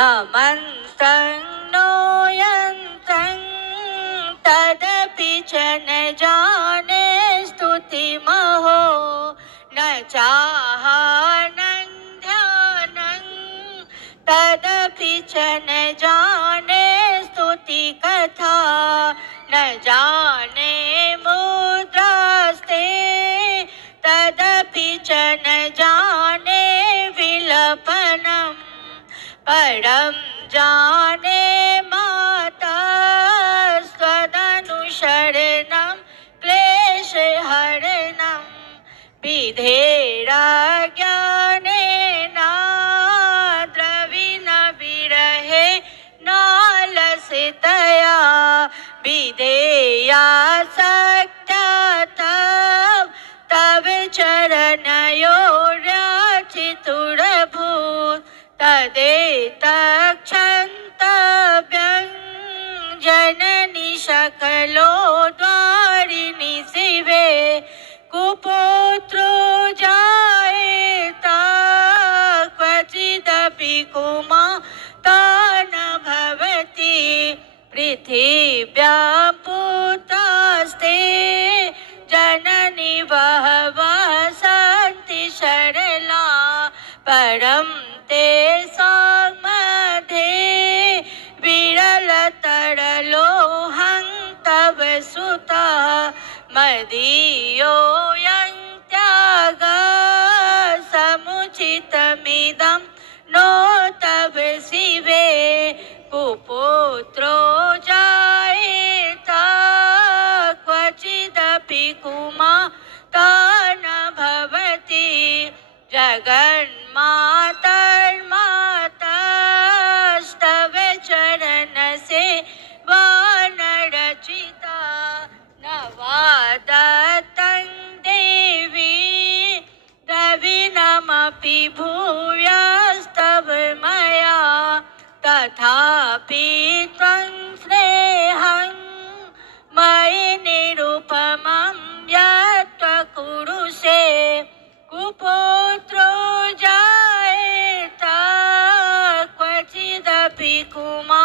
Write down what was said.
मन्त्रं नो यन्त्रं तदपि च न जाने स्तुतिमहो न चाहानं ध्यानं तदपि च न जाने स्तुतिकथा न जाने मुद्रास्ते तदपि च न जाने विलपनम् परं जाने माता स्वदनुशरणं क्लेशहरणं विधेराज्ञानेन द्रविणविरहे नालसितया विधेया सक्तः तव चरणयोराचितुरभूत् तदेतक्षन्तव्यं जननि सकलो द्वारिणि शिवे कुपुत्रो जायेत क्वचिदपि कुमाता न भवति पृथिव्यां पुत्रास्ते जननि बहवः सन्ति सरला परं तेषां मध्ये विरलतरलोहं तव सुतः मदीयोऽयं त्यागः समुचितमिदं नो तव शिवे कुपुत्रो जायेत क्वचिदपि कुमाता न भवति जगन्मातर्मातस्तव चरणसेवा न रचिता न वा दत्तं देवी द्रविणमपि भूयस्तव मया तथापि त्वं स्नेहं मयि निरुपमं यत्त्व कुरुषे कुपुत्रो जायेत क्वचिदपि कुमाता